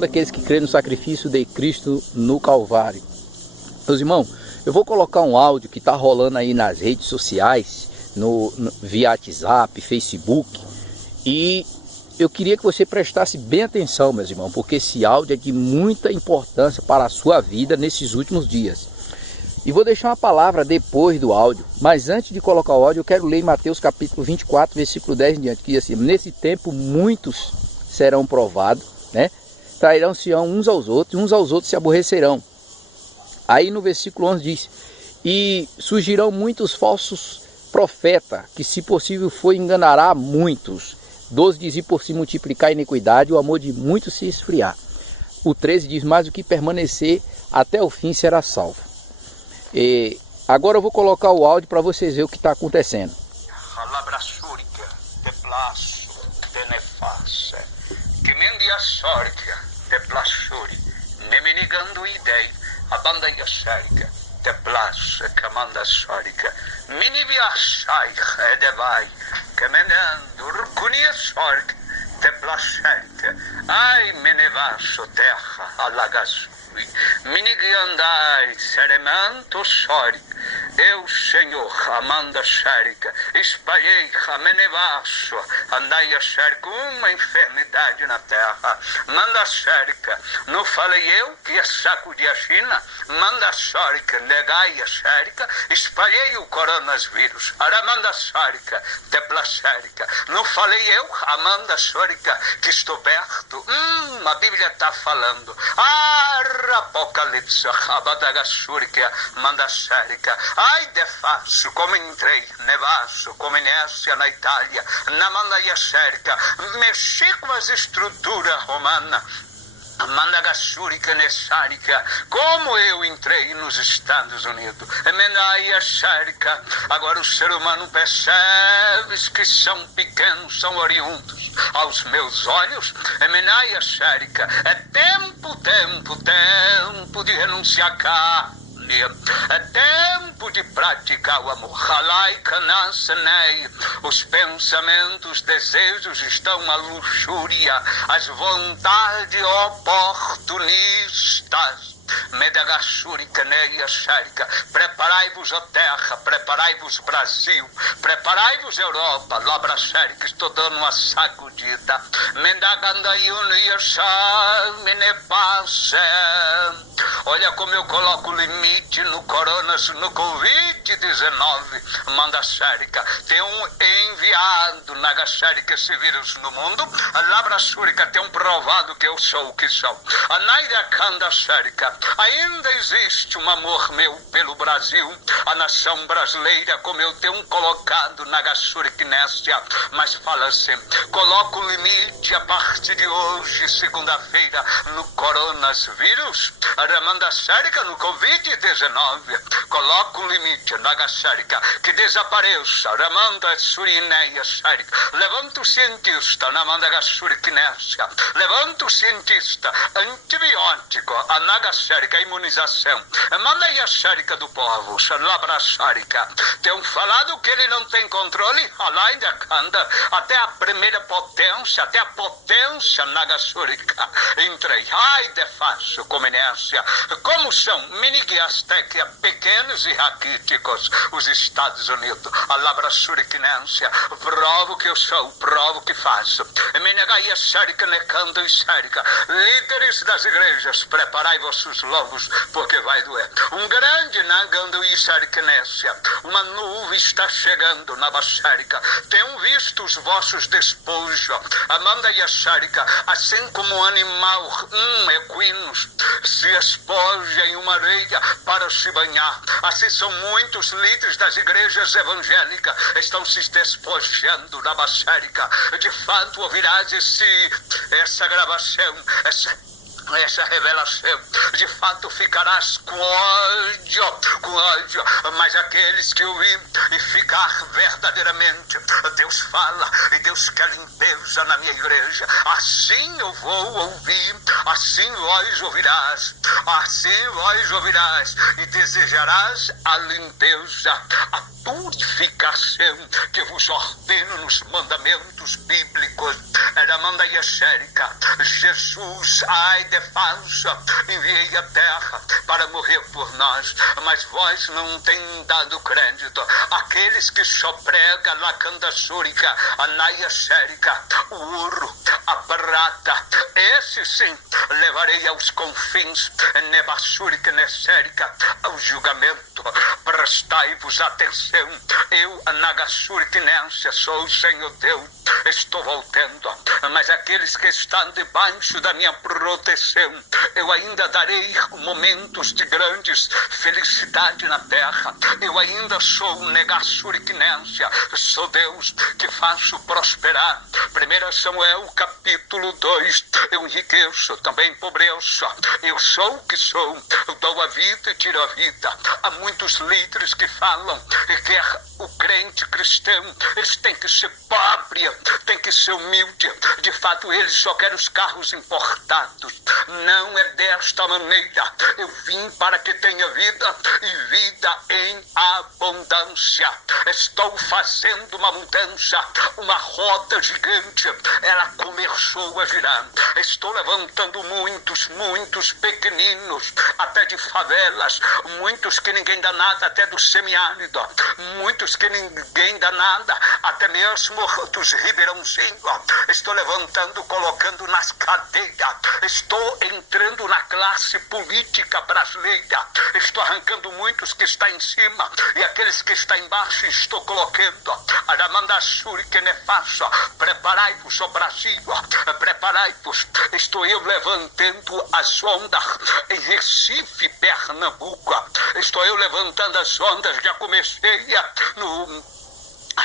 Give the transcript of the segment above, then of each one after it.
todos aqueles que creem no sacrifício de Cristo no Calvário. Meus irmãos, eu vou colocar um áudio que está rolando aí nas redes sociais, via WhatsApp, Facebook, e eu queria que você prestasse bem atenção, meus irmãos, porque esse áudio é de muita importância para a sua vida nesses últimos dias. E vou deixar uma palavra depois do áudio, mas antes de colocar o áudio, eu quero ler em Mateus capítulo 24, versículo 10 em diante, que diz assim: nesse tempo muitos serão provados, né? Trairão-se uns aos outros se aborrecerão. Aí no versículo 11 diz: e surgirão muitos falsos profetas, que se possível for enganará muitos. 12 diz: e por se multiplicar a iniquidade, o amor de muitos se esfriar. O 13 diz: mas o que permanecer até o fim será salvo. E agora eu vou colocar o áudio para vocês verem o que está acontecendo. te place comanda sorica mini viaxai edevai que menendo rucunia sorica te placete ai menevasso terra alagasui mini guiandai seremento sorica eu Senhor amanda sérica espalhei a menevasso andai a sérica uma enfermidade na terra manda sérica não falei eu que ia sacudir a China manda sérica negai a sérica espalhei o coronavírus aramanda sérica teplacérica não falei eu amanda sérica que estou perto a Bíblia está falando Apocalipse abadagassúrica manda sérica ai de faço como entrei nevasso como inércia na Itália na mandaia sérica mexi com as estruturas romanas Mandagassúrica Nessarica, como eu entrei nos Estados Unidos, Menaia Sérica, agora o ser humano percebe que são pequenos, são oriundos aos meus olhos, Menaia Sérica, é tempo de renunciar a carne. É tempo de praticar o amor. Os pensamentos, desejos estão à luxúria, as vontades oportunistas. Medagassúrica, Neia Sérica, preparai-vos a terra, preparai-vos Brasil, preparai-vos Europa, Labra Sérica, estou dando uma sacudida. Olha como eu coloco limite no coronas, no Covid-19, manda Sérica, tem um enviado na Sérica esse vírus no mundo, a Labra Sérica tem um provado que eu sou o que sou, a Naira Kanda Sérica, ainda existe um amor meu pelo Brasil, a nação brasileira, como eu tenho colocado na Gassuriquinésia, mas fala assim, coloco o limite a partir de hoje, segunda-feira, no coronavírus, a Ramanda Sérica, no Covid-19, coloco um limite na Gassérica, que desapareça, Ramanda Surineia Sérica, levanta o cientista na Mandagassuriquinésia, levanta o cientista, antibiótico, a Nagasérica, a imunização, manda aí a Sérica do povo, Labra-Sérica, tem falado que ele não tem controle, até a primeira potência, até a potência Nagasúrica, entrei, ai de fácil conveniência, como são mini-guiastequia, pequenos e raquíticos, os Estados Unidos, a Labra-Suriquinência, provo que eu sou, provo que faço, Menegaia Sérica, Necando e Sérica, líderes das igrejas, preparai vossos lobos, porque vai doer. Um grande Nagando e Séricanésia, uma nuvem está chegando na Bassérica, tenham visto os vossos despojos, Amanda e a Sérica, assim como um animal, equinos, se espoja em uma areia para se banhar, assim são muitos líderes das igrejas evangélicas, estão se despojando na Bassérica, de fato ouvirás essa gravação, essa revelação, de fato ficarás com ódio, mas aqueles que ouvir e ficar verdadeiramente, Deus fala e Deus quer limpeza na minha igreja, assim eu vou ouvir, assim vós ouvirás, assim vós ouvirás e desejarás a limpeza, a purificação que vos ordeno nos mandamentos bíblicos. Era manda Yeshérica, Jesus, ai de falsa, enviei a terra para morrer por nós, mas vós não tem dado crédito. Aqueles que só pregam na candaçúrica, a Nayashérica, o ouro, a prata, esse sim levarei aos confins, Nebassúrica, Nessérica, ao julgamento. Prestai-vos atenção, eu, Nagasúrica, Nessa, sou o Senhor Deus, estou voltando, mas aqueles que estão debaixo da minha proteção, eu ainda darei momentos de grandes felicidade na terra. Eu ainda sou Negassuriquinência, sou Deus que faço prosperar. 1 Samuel capítulo 2, eu enriqueço, também empobreço, eu sou o que sou, eu dou a vida e tiro a vida. Há muitos líderes que falam que o crente cristão, eles têm que ser pobre, tem que ser humilde. De fato, eles só querem os carros importados. Não é desta maneira. Eu vim para que tenha vida e vida em abundância. Estou fazendo uma mudança, uma roda gigante. Ela começou a girar. Estou levantando muitos pequeninos, até de favelas, muitos que ninguém dá nada, até do semiárido, muitos que ninguém dá nada, até mesmo dos ribeirãozinhos. Estou levantando, colocando nas cadeias. Estou entrando na classe política brasileira. Estou arrancando muitos que estão em cima e aqueles que estão embaixo estou colocando. Aramandassuri que nefaça. Preparai-vos, ó Brasil. Preparai-vos. Estou eu levantando as ondas em Recife, Pernambuco. Estou eu levantando as ondas. Já comecei no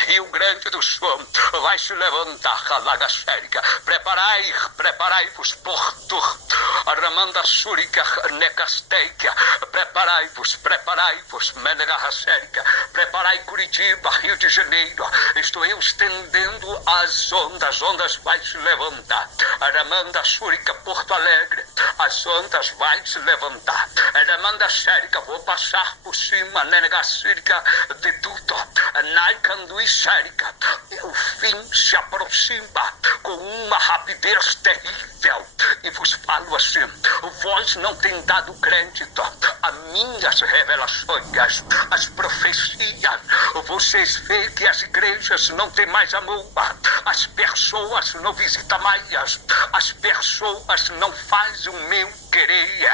Rio Grande do Sul, vai se levantar a Laga Xérica. Preparai-vos, Porto, Aramanda Súrica, Necasteica. Preparai-vos, Menegarra Xérica. Preparai Curitiba, Rio de Janeiro. Estou eu estendendo as ondas vai se levantar. Aramanda Súrica, Porto Alegre, as ondas vai se levantar. Aramanda Xérica, vou passar por cima, Nenegacírica, de tudo. Naicanduí Xérica, o fim se aproxima com uma rapidez terrível. E vos falo assim, vós não tem dado crédito a minhas revelações, as profecias. Vocês veem que as igrejas não têm mais amor, as pessoas não visitam mais, as pessoas não fazem o meu querer.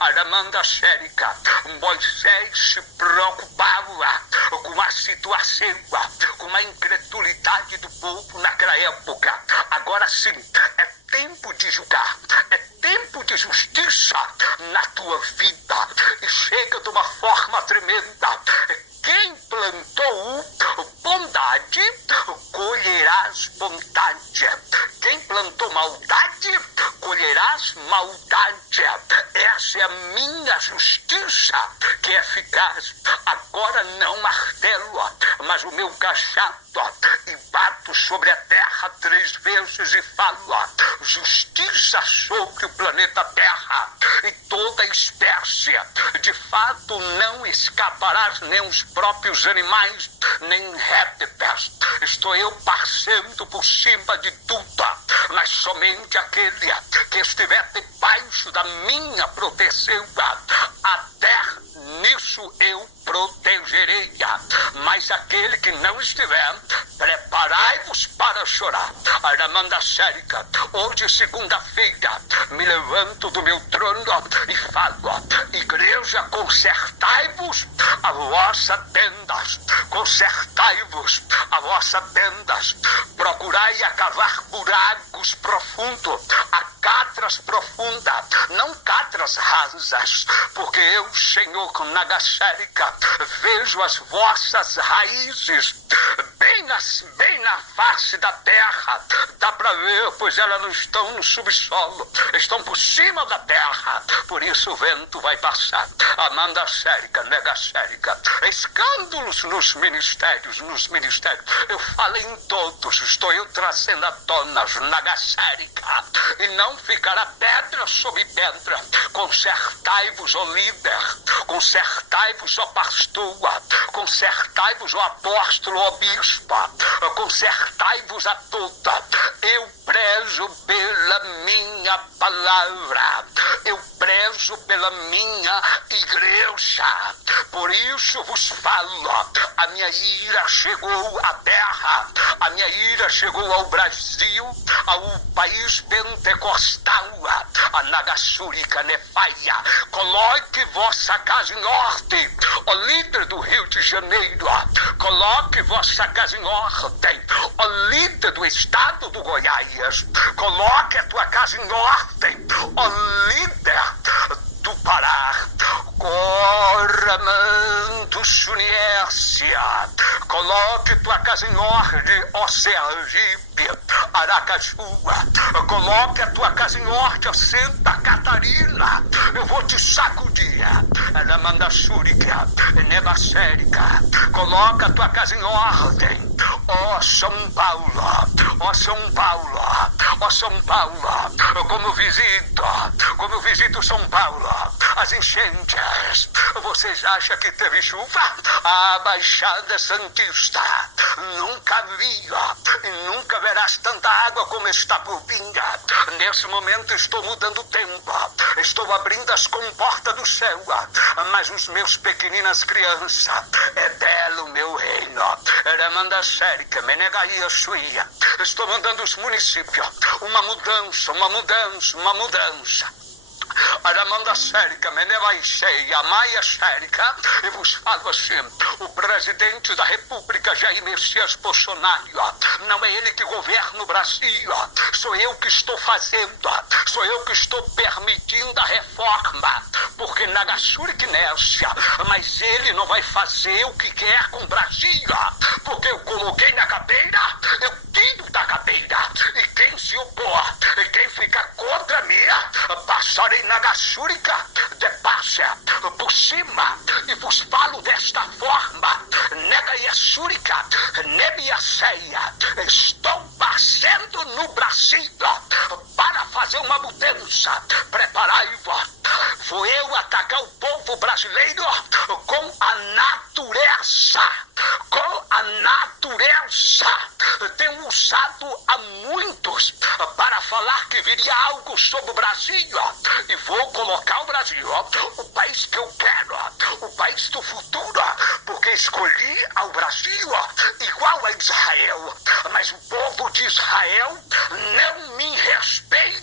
Aramanda Xérica, Moisés se preocupava com a situação, com a incredulidade do povo naquela época. Agora sim, é tempo de julgar, é tempo de justiça na tua vida. E chega de uma forma tremenda. Quem plantou bondade, colherás bondade. Quem plantou maldade, colherás maldade. Essa é a minha justiça, que é eficaz. Agora não martelo, mas o meu cajado, e bato sobre a terra 3 vezes e falo: justiça sobre o planeta Terra e toda espécie. De fato, não escaparás nem os próprios animais, nem répteis. Estou eu passando por cima de tudo, mas somente aquele que estiver debaixo da minha proteção, até nisso eu protegerei. Mas aquele que não estiver, preparai-vos para chorar. Aramanda Xérica, hoje, segunda-feira, me levanto do meu trono e falo: igreja, consertai-vos a vossa tendas, consertai-vos a vossa tendas, procurai acavar buracos profundos, catras profundas, não catras rasas, porque eu, Senhor Nagaxérica, vejo as vossas raízes bem a face da terra. Dá para ver, pois elas não estão no subsolo, estão por cima da terra. Por isso o vento vai passar. Amanda Sérica, Nega Sérica. Escândalos nos ministérios. Eu falo em todos, estou eu trazendo à tona, Naga Sérica. E não ficará pedra sobre pedra. Consertai-vos, ó líder. Consertai-vos, ó pastor. Consertai-vos, ó apóstolo, ó bispo. Consertai-vos a toda. Eu prezo pela minha palavra. Eu prezo pela minha igreja. Por isso vos falo. A minha ira chegou à terra. A minha ira chegou ao Brasil, ao país pentecostal. A Nagasúrica Nefaia. Coloque vossa casa em ordem. Ó líder do Rio de Janeiro. Coloque vossa casa em ordem. Ó líder do estado do Goiás. Coloque a tua casa em ordem. Ó líder do Pará. Coramanto Suniércia. Coloque tua casa em ordem, ó Sergipe, Aracaju. Coloque a tua casa em ordem, ó Santa Catarina. Eu vou te sacudir. Ela manda Súrica, Neba Sérica. Coloca a tua casa em ordem, ó São Paulo, ó São Paulo, ó São Paulo. Como visito São Paulo, as enchentes. Vocês acham que teve chuva? A Baixada Santista nunca viu e nunca verás tanta água como está por vir. Nesse momento estou mudando o tempo, estou abrindo as comportas do céu, mas os meus pequeninas crianças, é belo meu reino. Eramanda Sérica, Menegaia Suia. Estou mandando os municípios uma mudança. Aramanda Sérica, Menevaixeia, Maia Sérica, e vos falo assim, o presidente da República, Jair Messias Bolsonaro, não é ele que governa o Brasil, sou eu que estou fazendo, sou eu que estou permitindo a reforma, porque Nagasúrica inércia, mas ele não vai fazer o que quer com o Brasil, porque eu coloquei na cadeira, eu tiro da cadeira, e quem se opor, e quem fica contra mim, passarei Nagasúrica de passa por cima e vos falo desta forma. Negaiaçúrica, Nebiaceia, estou passando no Brasil para fazer uma mudança. Preparai-vos. Vou eu atacar o povo brasileiro com a natureza. Com a natureza. Tenho usado a muitos para falar que viria algo sobre o Brasil. E vou colocar o Brasil, o país que eu quero, o país do futuro, porque escolhi ao Brasil igual a Israel. Mas o povo de Israel não me respeita.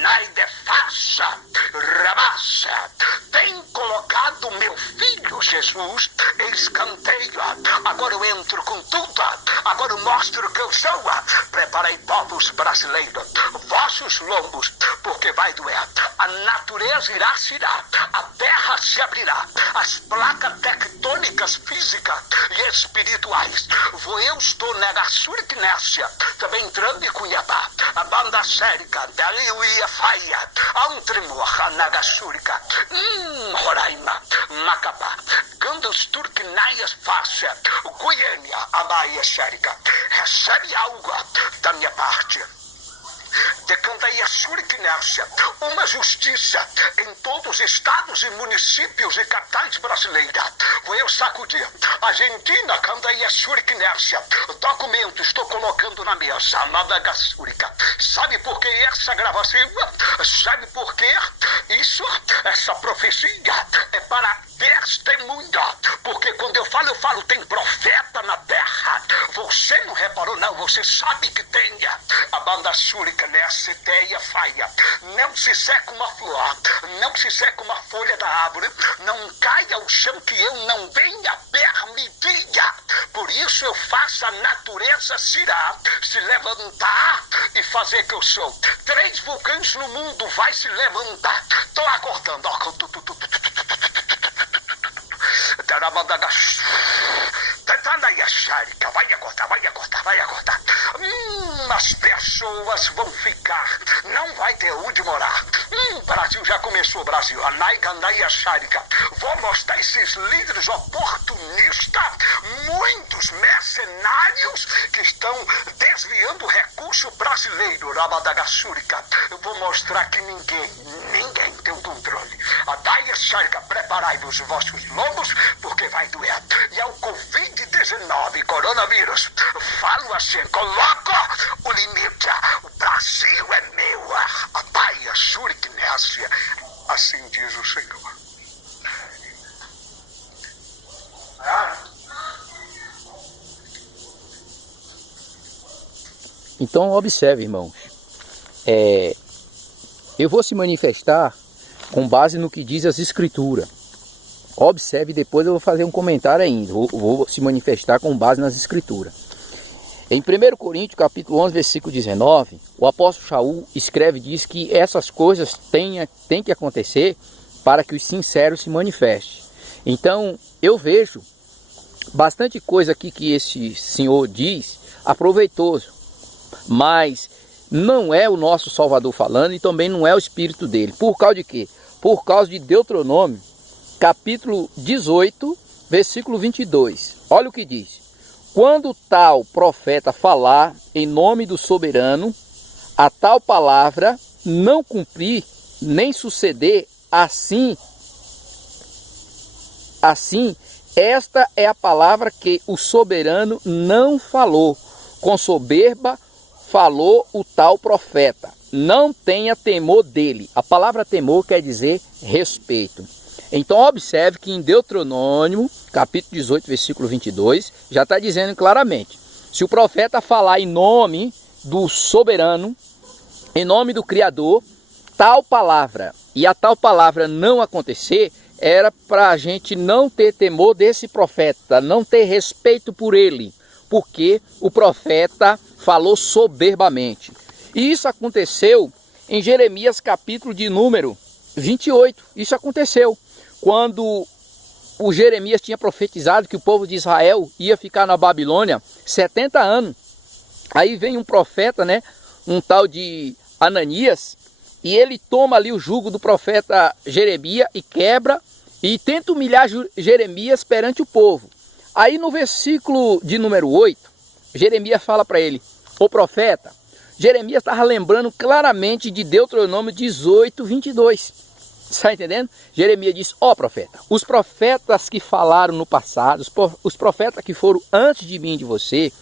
Naide faça, rabassa. Tem colocado meu filho Jesus em escanteio. Agora eu entro com tudo. Agora eu mostro que eu sou. Preparei povos brasileiros, vossos lombos, porque vai doer. A natureza irá se irar, a terra se abrirá, as placas tectônicas físicas e espirituais. Eu estou Nagasúrica inércia, também entrando em Cuiabá, a banda sérica, dali eu ia faia, há um tremor, a Nagasúrica, Roraima, Macapá, Gandos Turquinaias Fácia, Goiânia, a Bahia Sérica, recebe algo da minha parte. Decandaíaçúrica inércia, uma justiça em todos os estados e municípios e capitais brasileiras. Vou eu sacudir. Argentina, Candaíaçúrica inércia. Documento estou colocando na mesa. Madagasúrica. Sabe por que essa gravação? Sabe por que isso? Essa profecia é para testemunha. Porque quando eu falo, tem profeta na terra. Você não reparou, não. Você sabe que tem. A banda súrica nessa ideia faia. Não se seca uma flor, não se seca uma folha da árvore, não caia ao chão que eu não venha permitir. Por isso eu faço a natureza se levantar e fazer que eu sou. 3 vulcões no mundo vai se levantar. Estou acordando. Tandaya Sharika, vai acordar. As pessoas vão ficar, não vai ter onde morar. Brasil já começou, Brasil. Anaikandaya Sharika. Vou mostrar esses líderes oportunistas, muitos mercenários que estão desviando o recurso brasileiro. Rabadagassurika. Eu vou mostrar que ninguém tem o controle. Adaya Sharika, preparai-vos vossos lombos, porque vai doer. E é o Covid-19, coronavírus. Falo assim, coloca o limite. O Brasil é meu. Adaya Shuriknésia. Assim diz o Senhor. Então observe, irmãos, eu vou se manifestar com base no que diz as Escrituras. Observe, depois eu vou fazer um comentário ainda, vou se manifestar com base nas Escrituras. Em 1 Coríntios capítulo 11, versículo 19, o apóstolo Shaul escreve e diz que essas coisas têm que acontecer para que os sinceros se manifestem. Então eu vejo bastante coisa aqui que esse senhor diz aproveitoso, mas não é o nosso Salvador falando e também não é o Espírito dele. Por causa de quê? Por causa de Deuteronômio, capítulo 18, versículo 22. Olha o que diz. Quando tal profeta falar em nome do soberano, a tal palavra não cumprir, nem suceder, assim, esta é a palavra que o soberano não falou. Com soberba falou o tal profeta. Não tenha temor dele. A palavra temor quer dizer respeito. Então observe que em Deuteronômio, capítulo 18, versículo 22, já está dizendo claramente. Se o profeta falar em nome do soberano, em nome do Criador, tal palavra, e a tal palavra não acontecer, era para a gente não ter temor desse profeta, não ter respeito por ele, porque o profeta falou soberbamente. E isso aconteceu em Jeremias capítulo de número 28, isso aconteceu. Quando o Jeremias tinha profetizado que o povo de Israel ia ficar na Babilônia 70 anos. Aí vem um profeta, né, um tal de Ananias, e ele toma ali o jugo do profeta Jeremias e quebra e tenta humilhar Jeremias perante o povo. Aí no versículo de número 8, Jeremias fala para ele, o profeta, Jeremias estava lembrando claramente de Deuteronômio 18, 22. Está entendendo? Jeremias diz, ó profeta, os profetas que falaram no passado, os profetas que foram antes de mim e de você,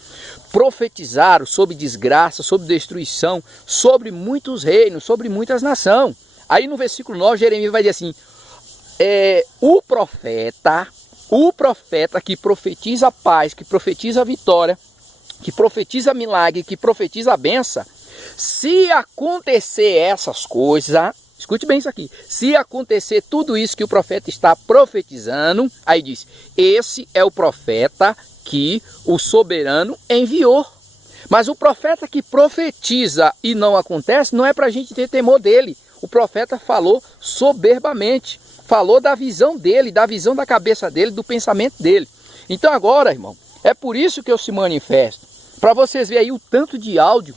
profetizaram sobre desgraça, sobre destruição, sobre muitos reinos, sobre muitas nações. Aí no versículo 9, Jeremias vai dizer assim, o profeta que profetiza a paz, que profetiza a vitória, que profetiza milagre, que profetiza a bênção, se acontecer essas coisas... Escute bem isso aqui. Se acontecer tudo isso que o profeta está profetizando, aí diz, esse é o profeta que o soberano enviou. Mas o profeta que profetiza e não acontece, não é para a gente ter temor dele. O profeta falou soberbamente, falou da visão dele, da visão da cabeça dele, do pensamento dele. Então agora, irmão, é por isso que eu se manifesto. Para vocês verem aí o tanto de áudio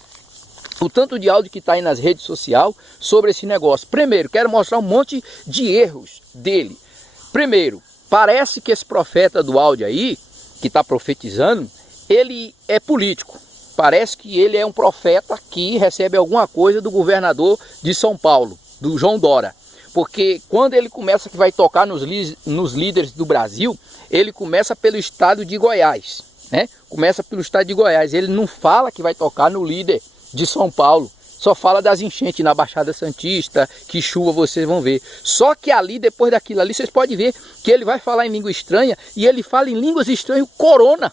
que está aí nas redes sociais sobre esse negócio. Primeiro, quero mostrar um monte de erros dele. Primeiro, parece que esse profeta do áudio aí, que está profetizando, ele é político. Parece que ele é um profeta que recebe alguma coisa do governador de São Paulo, do João Dória. Porque quando ele começa que vai tocar nos líderes do Brasil, ele começa pelo estado de Goiás, né? Começa pelo estado de Goiás. Ele não fala que vai tocar no líder de São Paulo, só fala das enchentes na Baixada Santista, que chuva vocês vão ver. Só que ali, depois daquilo ali, vocês podem ver que ele vai falar em língua estranha, e ele fala em línguas estranhas corona.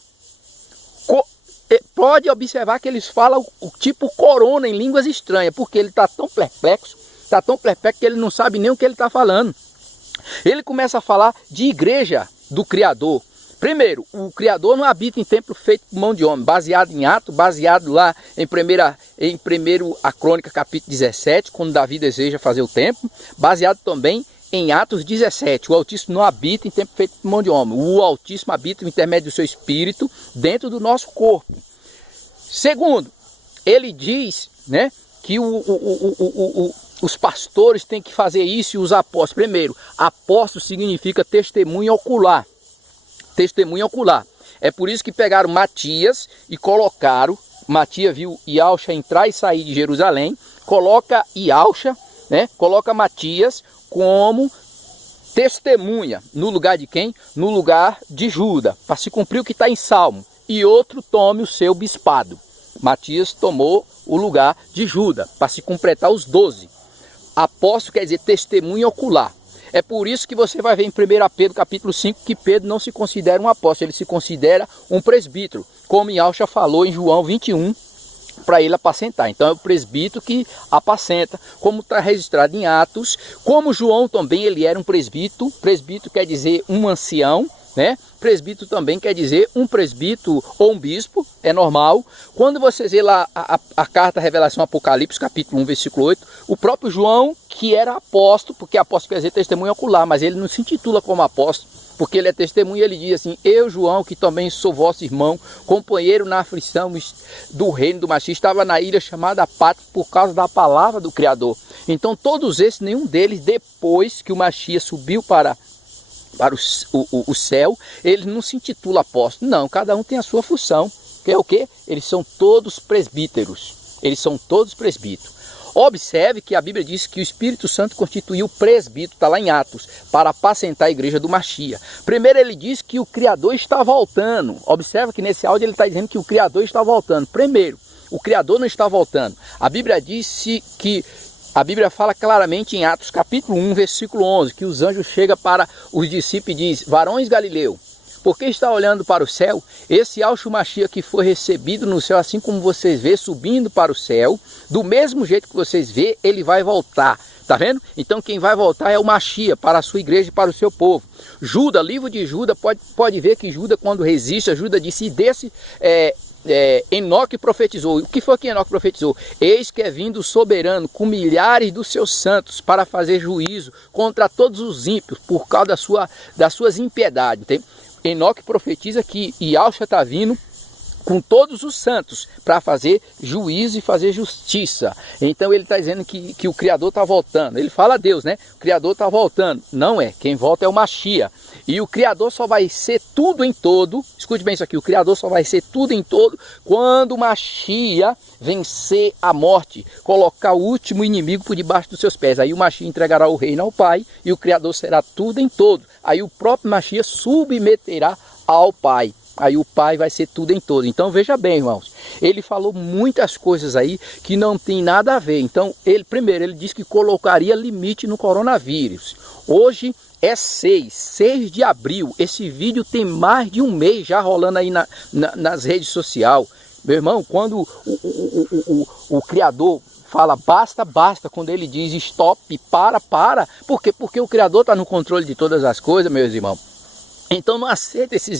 Pode observar que eles falam o tipo corona em línguas estranhas, porque ele está tão perplexo que ele não sabe nem o que ele está falando. Ele começa a falar de igreja do Criador. Primeiro, o Criador não habita em templo feito por mão de homem, baseado em Atos, baseado lá em 1 a Crônica, capítulo 17, quando Davi deseja fazer o templo, baseado também em Atos 17, o Altíssimo não habita em tempo feito por mão de homem. O Altíssimo habita no intermédio do seu Espírito dentro do nosso corpo. Segundo, ele diz, né, que os pastores têm que fazer isso e os apóstolos. Primeiro, apóstolo significa testemunha ocular. Testemunha ocular. É por isso que pegaram Matias e colocaram. Matias viu Iaucha entrar e sair de Jerusalém. Coloca Iaucha, né? Coloca Matias como testemunha. No lugar de quem? No lugar de Judas. Para se cumprir o que está em Salmo. E outro tome o seu bispado. Matias tomou o lugar de Judas. Para se completar os 12. Apóstolo quer dizer testemunha ocular. É por isso que você vai ver em 1 Pedro capítulo 5 que Pedro não se considera um apóstolo, ele se considera um presbítero, como Iaucha falou em João 21, para ele apacentar. Então é o presbítero que apacenta, como está registrado em Atos. Como João também, ele era um presbítero. Presbítero quer dizer um ancião, né? Presbítero também quer dizer um presbítero ou um bispo, é normal. Quando você vê lá a carta Revelação Apocalipse, capítulo 1, versículo 8, o próprio João, que era apóstolo, porque apóstolo quer dizer testemunho ocular, mas ele não se intitula como apóstolo, porque ele é testemunha, ele diz assim: eu, João, que também sou vosso irmão, companheiro na aflição do reino do Machia, estava na ilha chamada Patmos por causa da palavra do Criador. Então todos esses, nenhum deles, depois que o Machia subiu para o céu, ele não se intitula apóstolo, não, cada um tem a sua função, que é o quê? Eles são todos presbíteros, eles são todos presbíteros. Observe que a Bíblia diz que o Espírito Santo constituiu o presbítero, está lá em Atos, para apacentar a igreja do Machia. Primeiro ele diz que o Criador está voltando. Observe que nesse áudio ele está dizendo que o Criador está voltando. Primeiro, o Criador não está voltando. A Bíblia disse que a Bíblia fala claramente em Atos capítulo 1, versículo 11, que os anjos chegam para os discípulos e diz: varões Galileu, por que está olhando para o céu? Esse Yahshua Mashiach que foi recebido no céu, assim como vocês vê subindo para o céu, do mesmo jeito que vocês vê, ele vai voltar. Tá vendo? Então quem vai voltar é o Mashiach para a sua igreja e para o seu povo. Judas, livro de Judas, pode ver que Judas, quando resiste, Judas disse: desse Enoque profetizou. O que foi que Enoque profetizou? Eis que é vindo o soberano com milhares dos seus santos para fazer juízo contra todos os ímpios por causa das suas impiedades. Entende? Enoque profetiza que Yahshua está vindo com todos os santos para fazer juízo e fazer justiça. Então ele está dizendo que o Criador está voltando. Ele fala a Deus, né? O Criador está voltando. Não é. Quem volta é o Mashiach. E o Criador só vai ser tudo em todo. Escute bem isso aqui. O Criador só vai ser tudo em todo quando o Mashiach vencer a morte. Colocar o último inimigo por debaixo dos seus pés. Aí o Mashiach entregará o reino ao Pai. E o Criador será tudo em todo. Aí o próprio Mashiach submeterá ao Pai. Aí o Pai vai ser tudo em todo. Então veja bem, irmãos, ele falou muitas coisas aí que não tem nada a ver. Então primeiro ele disse que colocaria limite no coronavírus. Hoje é 6 de abril, esse vídeo tem mais de um mês já rolando aí nas redes sociais. Meu irmão, quando o Criador fala basta, basta, quando ele diz stop, para, por quê? Porque o Criador está no controle de todas as coisas, meus irmãos. Então não aceita esses